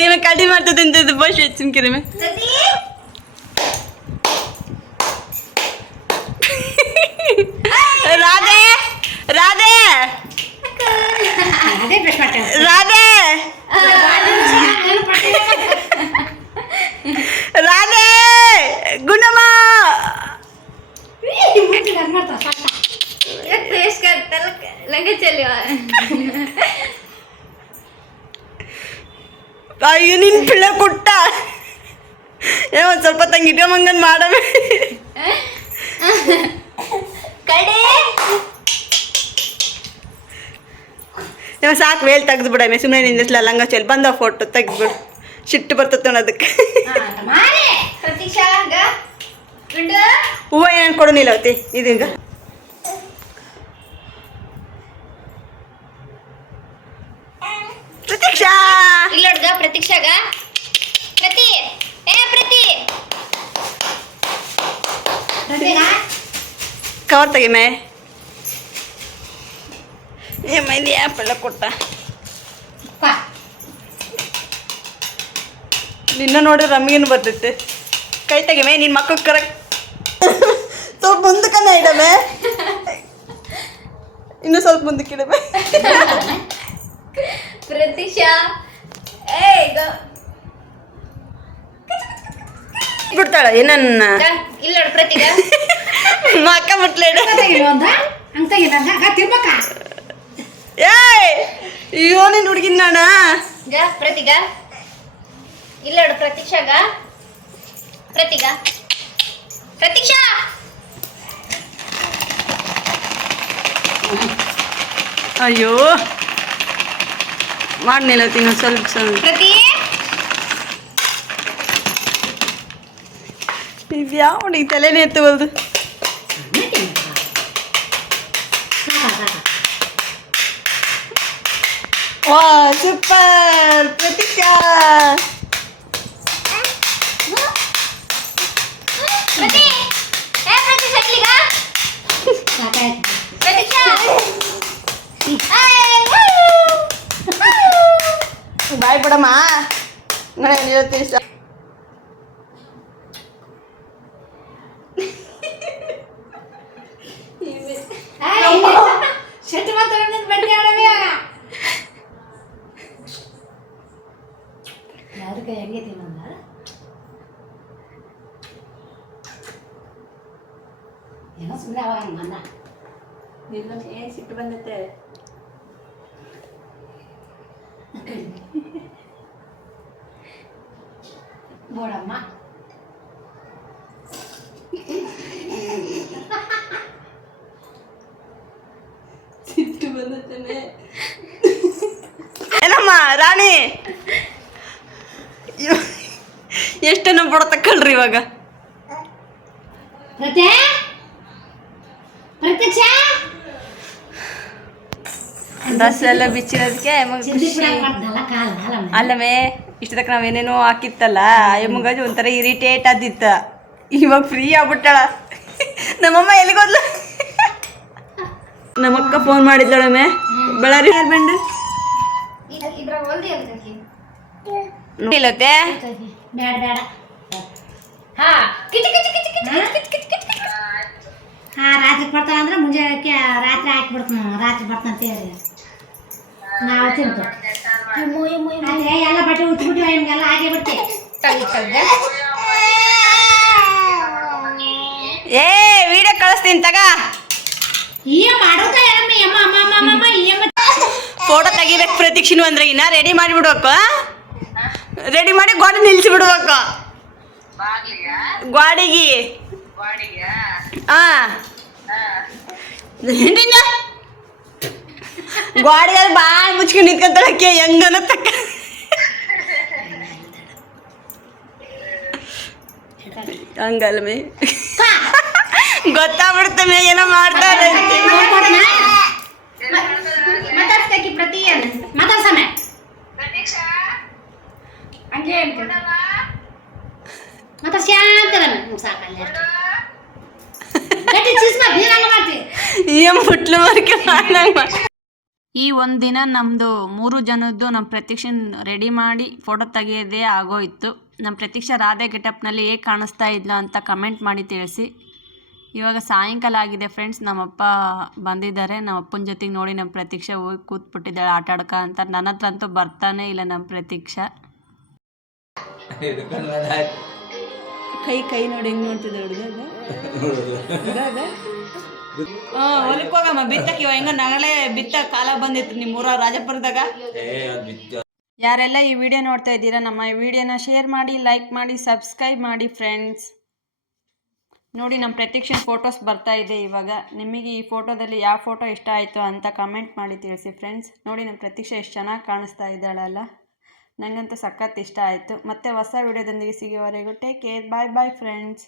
yemek kalbim artı döndü dedi. Boş ver Kerem'i. Radhe Radhe Radhe Radhe குணமா ಲಂಗ ಚೆಲ್ಲುವ ಅಯ್ಯೋ ನಿನ್ ಪಿಳ್ಳೆ ಕುಟ್ಟ. ಏ ಒಂದ್ ಸ್ವಲ್ಪ ತಂಗ ಇಟ್ಕೊಂಬಂಗನ್ ಮಾಡಬೇಡಿ ಕಡೆ. ನೀವು ಸಾಕು ವೇಲ್ ತೆಗ್ದು ಬಿಡಮೆ ಸುಮ್ಮನೆ ನಿಂದಿಸ್ಲ ಲಂಗ ಚೆಲ್ ಬಂದ ಫೋಟೋ ತೆಗ್ದ್ಬಿಡು. ಸಿಟ್ಟು ಬರ್ತದೆ ಅದಕ್ಕೆ. ಹೂವ ಏನು ಕೊಡೋನಿಲ್ಲ ಅವತಿ ಇದೀಗ ಪ್ರತೀಕ್ಷಾ. ಇಲ್ಲಿ ಪ್ರತೀಕ್ಷಾಗ? ಪ್ರತಿ. ಏ ಪ್ರತಿ. ಕವರ್ ತೆಗಿಮೆ ಏ ಮೈದಿ ಆ್ಯಪೆಲ್ಲ ಕೊಟ್ಟ. ನಿನ್ನ ನೋಡಿ ನಮಗೇನು ಬರ್ತೈತೆ? ಕೈ ತೆಗಿಮೆ ನಿನ್ನ ಮಕ್ಕಳು ಕರೆಕ್ಟ್ ಸ್ವಲ್ಪ ಮುಂದಕ್ಕನ ಇಡಮೆ ಇನ್ನು ಸ್ವಲ್ಪ ಮುಂದಕ್ಕೆ ಇಡಮೆ ಪ್ರತೀಕ್ಷಾ ಏ ಬಿಡ್ತಾಳ ಏನನ್ನ? ಇಲ್ಲಿ ಪ್ರತಿಗ ಮಕ್ಕ ತಿರ್ಬೇಕ ಏಯ್ ಅಯ್ಯೋ ನಿನ್ ಹುಡುಗಿನ ಗ ಪ್ರತಿಗ ಇಲ್ಲ ನೋಡು ಪ್ರತೀಕ್ಷಾಗ ಪ್ರತಿಗ ಪ್ರತೀಕ್ಷಾ. ಅಯ್ಯೋ. ಮಾಡ್ನಿಲ್ಲ ತಿನ್ನ ಸ್ವಲ್ಪ ಸ್ವಲ್ಪ ಪ್ರತಿ ಇದ್ಯಾವ ಹುಡುಗಿ ತಲೆನೇ ಎತ್ತುವಲ್ದು ವಾ ಸೂಪರ್ ಪ್ರತೀಕ್ಷಾ భయపడమా నేను తీసా చెట్టు మాత్రం పెట్టి ఆడమే ಯಾರಿಗೆ ಹೆಂಗೆ ತಿನ್ನಲ್ಲ ಏನೋ ಸುಮ್ಮನೆ ಅವಾಗ ನನ್ನ ನಿನ್ನ ಏನು ಸಿಟ್ಟು ಬಂದತ್ತೆ గోడమ్మ ಸಿಟ್ಟು ಬಂದತ್ತೇನೆ ಏನಮ್ಮ ರಾಣಿ? ಎಷ್ಟನ್ನು ಬಿಡತಕ್ಕಳ್ರಿ ಇವಾಗ? ಪ್ರತ್ಯ? ಎಲ್ಲ ಬಿಚ್ಚಿರೋದಕ್ಕೆ ಅಲ್ಲವೇ? ಇಷ್ಟು ತಕ್ಕ ನಾವೇನೇನೋ ಹಾಕಿತ್ತಲ್ಲ ಎಮ್ಮಗದು ಒಂಥರ ಇರಿಟೇಟ್ ಆದಿತ್ತ. ಇವಾಗ ಫ್ರೀ ಆಗ್ಬಿಟ್ಟಾಳ. ನಮ್ಮಮ್ಮ ಎಲ್ಲಿಗೋದ್ಲ ನಮ್ಮಕ್ಕ ಫೋನ್ ಮಾಡಿದ್ದಳೊಮ್ಮೆ ಬಳ್ಳಾರಿ ಯಾರು ಬಂಡು ಇಲ್ಲತ್ತೆ? ಹಾ ರಾತ್ರಿ ಬರ್ತಾವ ಅಂದ್ರೆ ಮುಂಜಾನೆ ರಾತ್ರಿ ಹಾಕಿ ಬಿಡ್ತಾನ ರಾತ್ರಿ ಬರ್ತಾನೆ ಹೇಳಿ. ನಾವು ತಿಂತು ಎಲ್ಲ ಬಟ್ಟೆ ಉಟ್ಟು ಬಿಡ್ತೀನಿ ಏ ವಿಡಿಯೋ ಕಳಿಸ್ತೀನಿ ತಗ. ಫೋಟೋ ತೆಗಿಬೇಕು ಪ್ರತೀಕ್ಷಿನು ಅಂದ್ರೆ ಇನ್ನ ರೆಡಿ ಮಾಡಿಬಿಡ್ಬೇಕು ರೆಡಿ ಮಾಡಿ ಗೋಡೆ ನಿಲ್ಸಿ ಬಿಡ್ಬೇಕು. ಗ್ವಾಡಿಗಿ ಹಾ ಗೋಡಿಗೆ ಬಾಯ್ ಮುಚ್ಕೊಂಡು ನಿಂತ್ಕೊಂತಾಳಕ್ಕೆ ಹೆಂಗನ ತಕ್ಕ ಹಂಗಲ್ಮೆ ಗೊತ್ತಾಗ್ಬಿಡುತ್ತೆ ಏನೋ ಮಾಡ್ತಾರೆ. ಮಾತಾಡ್ಸ್ಕಿ ಪ್ರತಿ ಏನ್? ಮುಟ್ಲು ಮಾರ್ಕೆ ಈ ಒಂದಿನ ದಿನ ನಮ್ಮದು ಮೂರು ಜನದ್ದು ನಮ್ಮ ಪ್ರತೀಕ್ಷೆನ ರೆಡಿ ಮಾಡಿ ಫೋಟೋ ತೆಗೆಯೋದೇ ಆಗೋಯಿತು. ನಮ್ಮ ಪ್ರತೀಕ್ಷಾ ರಾಧೆ ಗೆಟಪ್ನಲ್ಲಿ ಹೇಗೆ ಕಾಣಿಸ್ತಾ ಇದ್ಲ ಅಂತ ಕಮೆಂಟ್ ಮಾಡಿ ತಿಳಿಸಿ. ಇವಾಗ ಸಾಯಂಕಾಲ ಆಗಿದೆ ಫ್ರೆಂಡ್ಸ್ ನಮ್ಮಪ್ಪ ಬಂದಿದ್ದಾರೆ. ನಮ್ಮ ಅಪ್ಪನ ಜೊತೆಗೆ ನೋಡಿ ನಮ್ಮ ಪ್ರತೀಕ್ಷೆ ಹೋಗಿ ಕೂತ್ಬಿಟ್ಟಿದ್ದಾಳೆ ಆಟ ಆಡ್ಕ ಅಂತ. ನನ್ನ ಹತ್ರ ಅಂತೂ ಬರ್ತಾನೆ ಇಲ್ಲ ನಮ್ಮ ಪ್ರತೀಕ್ಷಾ ಕೈ ಕೈ ನೋಡಿ ಹೆಂಗ್ ನೋಡ್ತಿದ್ದೆ ಹುಡುಗ ಹೊಲಕ್ಕೆ ಹೋಗಮ್ಮ. ಬಿತ್ತಕ್ಕೆ ಇವ ಹೆಂಗ ನಗಲೇ ಬಿತ್ತ ಕಾಲ ಬಂದಿತ್ತು ನಿಮ್ಮ ಊರ ರಾಜಪುರದಾಗ ಯಾರೆಲ್ಲ ಈ ವಿಡಿಯೋ ನೋಡ್ತಾ ಇದ್ದೀರಾ ನಮ್ಮ ಈ ವಿಡಿಯೋನ ಶೇರ್ ಮಾಡಿ ಲೈಕ್ ಮಾಡಿ ಸಬ್ಸ್ಕ್ರೈಬ್ ಮಾಡಿ ಫ್ರೆಂಡ್ಸ್. ನೋಡಿ ನಮ್ಮ ಪ್ರತ್ಯಕ್ಷನ್ ಫೋಟೋಸ್ ಬರ್ತಾ ಇದೆ ಇವಾಗ. ನಿಮಗೆ ಈ ಫೋಟೋದಲ್ಲಿ ಯಾವ ಫೋಟೋ ಇಷ್ಟ ಆಯಿತು ಅಂತ ಕಮೆಂಟ್ ಮಾಡಿ ತಿಳಿಸಿ ಫ್ರೆಂಡ್ಸ್. ನೋಡಿ ನಮ್ಮ ಪ್ರತ್ಯಕ್ಷ ಎಷ್ಟು ಚೆನ್ನಾಗಿ ಕಾಣಿಸ್ತಾ ಇದ್ದಾಳಲ್ಲ. ನನಗಂತೂ ಸಖತ್ ಇಷ್ಟ ಆಯಿತು. ಮತ್ತೆ ಹೊಸ ವಿಡಿಯೋದೊಂದಿಗೆ ಸಿಗೋವರೆಗೂ take care bye bye friends